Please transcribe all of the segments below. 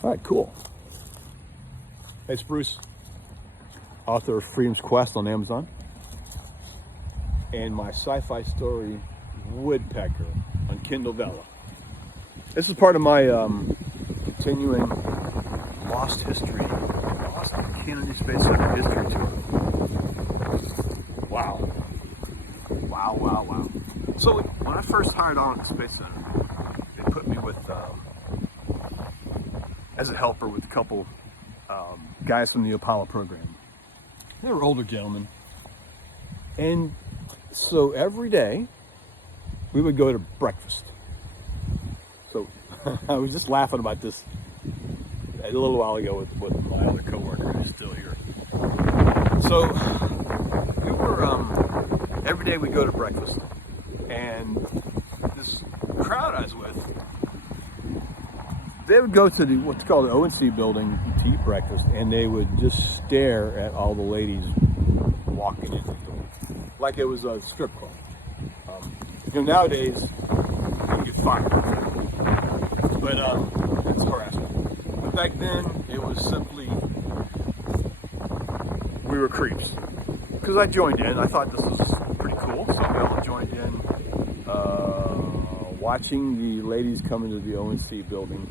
All right, cool. Hey, it's Bruce, author of Freedom's Quest on Amazon, and my sci-fi story, Woodpecker, on Kindle Vella. This is part of my continuing Lost Kennedy Space Center history tour. Wow. So when I first hired on at the Space Center, they put me with as a helper with a couple guys from the Apollo program. They were older gentlemen. And so every day we would go to breakfast. So I was just laughing about this a little while ago with my other coworker who's still here. So we were, every day we go to breakfast, and this crowd I was with, they would go to what's called the O&C building to eat breakfast, and they would just stare at all the ladies walking in the door, like it was a strip club. Nowadays, you get fired, but it's harassment. But back then, it was simply, we were creeps. Because I joined in, I thought this was pretty cool, so we all joined in, watching the ladies come into the O&C building,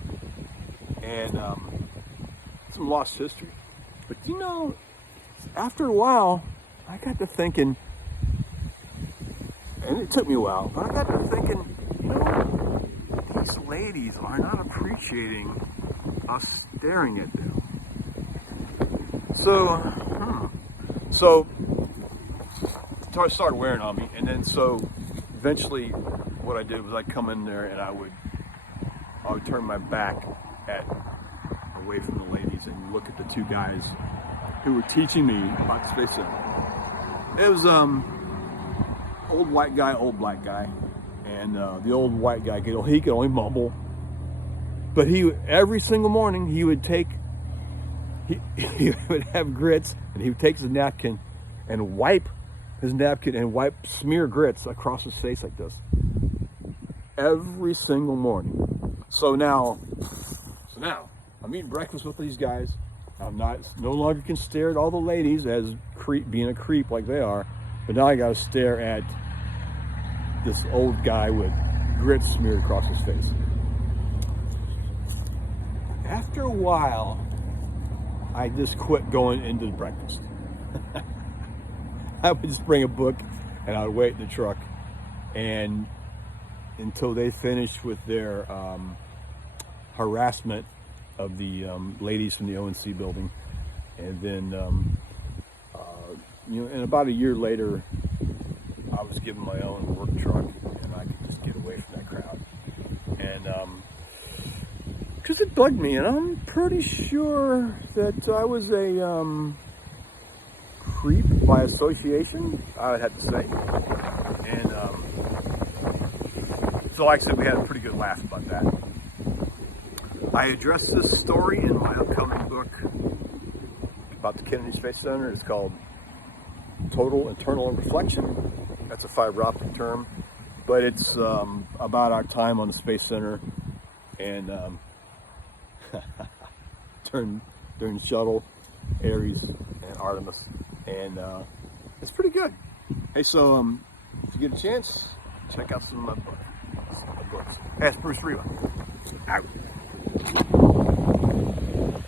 and some lost history. But after a while, I got to thinking, and it took me a while, but I got to thinking, these ladies are not appreciating us staring at them. So it started wearing on me, and then so eventually what I did was I'd come in there and I would turn my back away from the ladies and look at the two guys who were teaching me about the Space Center. It was old white guy, old black guy, and the old white guy he could only mumble, but every single morning he would would have grits, and he would take his napkin and smear grits across his face like this every single morning. So now I'm eating breakfast with these guys. I'm no longer can stare at all the ladies as being a creep like they are, but now I got to stare at this old guy with grits smeared across his face. After a while, I just quit going into the breakfast. I would just bring a book and I would wait in the truck and until they finished with their harassment of the ladies from the O&C building. And then, and about a year later, I was given my own work truck and I could just get away from that crowd. And because it bugged me, and I'm pretty sure that I was a creep by association, I would have to say. And so like I said, we had a pretty good laugh about that. I addressed this story in my upcoming book about the Kennedy Space Center. It's called Total Internal Reflection. That's a fiber optic term, but it's about our time on the Space Center and during Shuttle, Ares, and Artemis, and it's pretty good. Hey, so if you get a chance, check out some of my books. Hey, it's Bruce Reba. Out.